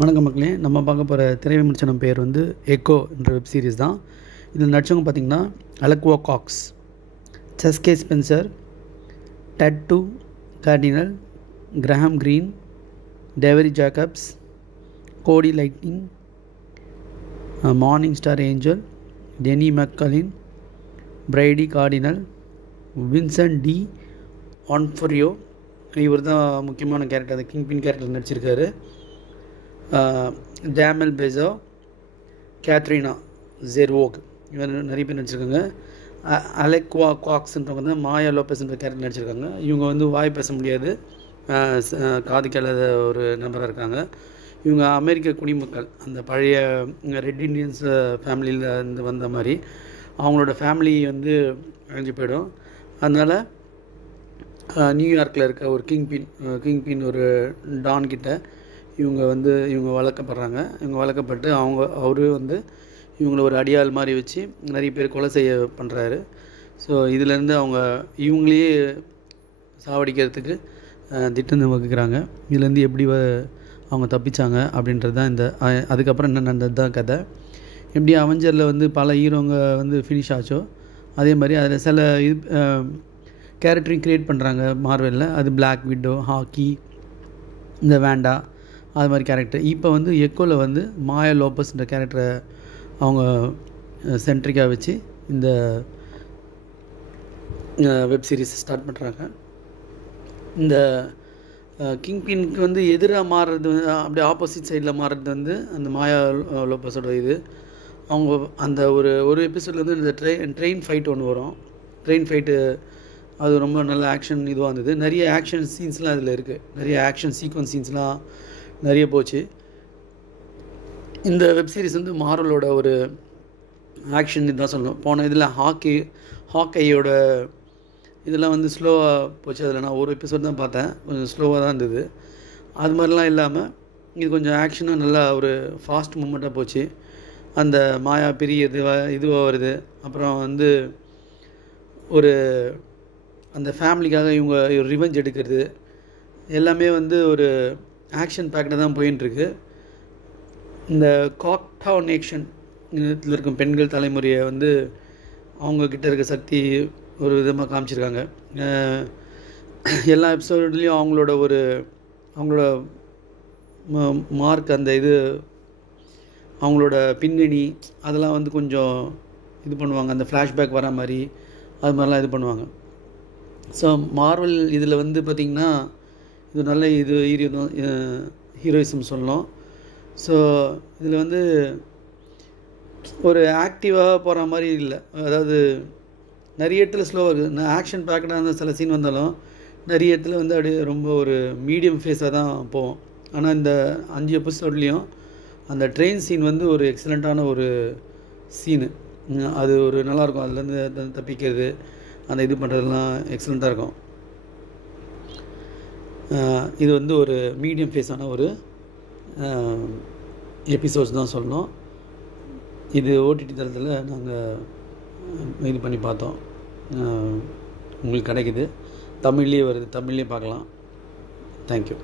வணக்கம் மக்களே, நம்ம பார்க்க போகிற திரை விமர்சனம் பேர் வந்து எக்கோ என்ற வெப் சீரிஸ் தான். இதில் நடிச்சவங்க பார்த்திங்கன்னா அலெக்வா Cox, Chaske Spencer, Ted Cardinal, Graham Greene, Devery Jacobs, Cody Lightning, Morning Star Angel, Denny McLean, Brady Cardinal, Vincent D'Onofrio. இவர் தான் முக்கியமான கேரக்டர், அந்த கிங்பின் கேரக்டர் நடிச்சிருக்காரு. டேமல் பெசோ, கேத்ரினா ஜெர்வோக், இவர் நிறைய பேர் நடிச்சிருக்காங்க. அலெக்வா காக்ஸ்ன்றவங்க தான் மாயா லோபஸ்ன்ற கேரக்டர் நடிச்சிருக்காங்க. இவங்க வந்து வாய் பேச முடியாது, காது கேளாத ஒரு நபராக இருக்காங்க. இவங்க அமெரிக்க குடிமக்கள், அந்த பழைய ரெட் இண்டியன்ஸ் ஃபேமிலியில் இருந்து வந்த மாதிரி அவங்களோட ஃபேமிலி வந்து அழிஞ்சு போயிடும். அதனால் நியூயார்க்கில் இருக்க ஒரு கிங்பின் ஒரு டான் கிட்ட இவங்க வளர்க்கப்படுறாங்க. இவங்க வளர்க்கப்பட்டு அவரு வந்து இவங்கள ஒரு அடியாள் மாதிரி வச்சு நிறைய பேர் கொலை செய்ய பண்ணுறாரு. ஸோ இதிலேருந்து இவங்களையே சாவடிக்கிறதுக்கு திட்டம் வகுக்கிறாங்க. இதுலேருந்து எப்படி அவங்க தப்பிச்சாங்க அப்படின்றது தான் அதுக்கப்புறம் என்ன நடந்தது தான் கதை. எப்படி அவெஞ்சரில் வந்து பல ஹீரோங்க வந்து ஃபினிஷ் ஆச்சோ, அதே மாதிரி அதில் சில கேரக்டரையும் க்ரியேட் பண்ணுறாங்க மார்வெலில். அது பிளாக் விடோ, ஹாக்கி, இந்த வேண்டா, அது மாதிரி கேரக்டர். இப்போ வந்து எக்கோவில் வந்து மாயா லோபஸ்ன்ற கேரக்டரை அவங்க சென்ட்ரிக்காக வச்சு இந்த வெப் சீரிஸ் ஸ்டார்ட் பண்ணுறாங்க. இந்த கிங்பின்க்கு வந்து எதிராக மாறுறது, அப்படியே ஆப்போசிட் சைடில் மாறுறது வந்து அந்த மாயா லோபஸோட இது. அவங்க அந்த ஒரு எபிசோடில் வந்து இந்த ட்ரெயின் ஃபைட் ஒன்று வரும். ட்ரெயின் ஃபைட்டு அது ரொம்ப நல்ல ஆக்ஷன் இதுவாக இருந்தது. நிறைய ஆக்ஷன் சீன்ஸ்லாம் அதில் இருக்குது. நிறைய ஆக்ஷன் சீக்வன்ஸ் சீன்ஸ்லாம் நிறைய போச்சு. இந்த வெப் சீரிஸ் வந்து மார்வலோட ஒரு ஆக்ஷன் இதுதான் சொல்லணும். போன இதில் ஹாக்கையோட இதெல்லாம் வந்து ஸ்லோவாக போச்சு. அதில் நான் ஒரு எபிசோட் தான் பார்த்தேன், கொஞ்சம் ஸ்லோவாக தான் இருந்தது. அது மாதிரிலாம் இல்லாமல் இது கொஞ்சம் ஆக்ஷனாக நல்லா ஒரு ஃபாஸ்ட் மூமெண்ட்டாக போச்சு. அந்த மாயா பிரியது இதுவாக வருது, அப்புறம் வந்து ஒரு அந்த ஃபேமிலிக்காக இவங்க ரிவெஞ்ச் எடுக்கிறது, எல்லாமே வந்து ஒரு ஆக்ஷன் பேக்கில் தான் போயின்ட்டுருக்கு. இந்த காக்டா நேஷன் இதில் இருக்கும் பெண்கள் தலைமுறையை வந்து அவங்கக்கிட்ட இருக்க சக்தி ஒரு விதமாக காமிச்சிருக்காங்க. எல்லா எபிசோட்லேயும் அவங்களோட மார்க், அந்த அவங்களோட பின்னணி அதெல்லாம் வந்து கொஞ்சம் இது பண்ணுவாங்க. அந்த ஃப்ளாஷ்பேக் வர மாதிரி அது மாதிரிலாம் இது பண்ணுவாங்க. ஸோ மார்வல் இதில் வந்து பார்த்திங்கன்னா இது நல்ல ஹீரோயிசம் சொல்லணும். ஸோ இதில் வந்து ஒரு ஆக்டிவாக போகிற மாதிரி இல்லை. அதாவது நிறைய இடத்துல ஸ்லோவாக இருக்குது. நான் ஆக்ஷன் பேக்கடாக இருந்த சில சீன் வந்தாலும் நிறைய இடத்துல வந்து அப்படியே ரொம்ப ஒரு மீடியம் ஃபேஸாக தான் போவோம். ஆனால் இந்த 5 எபிசோட்லேயும் அந்த ட்ரெயின் சீன் வந்து ஒரு எக்ஸலண்ட்டான ஒரு சீனு. அது ஒரு நல்லாயிருக்கும். அதுலேருந்து தப்பிக்கிறது, அந்த இது பண்ணுறதுலாம் எக்ஸலண்ட்டாக இருக்கும். இது வந்து ஒரு மீடியம் ஃபேஸான ஒரு எபிசோட்ஸ் தான் சொல்லணும். இது ஓடிடி தளத்தில் நாங்கள் இது பண்ணி பார்த்தோம். உங்களுக்கு கிடைக்குது, தமிழ்லேயே வருது, தமிழ்லேயே பார்க்கலாம். தேங்க்யூ.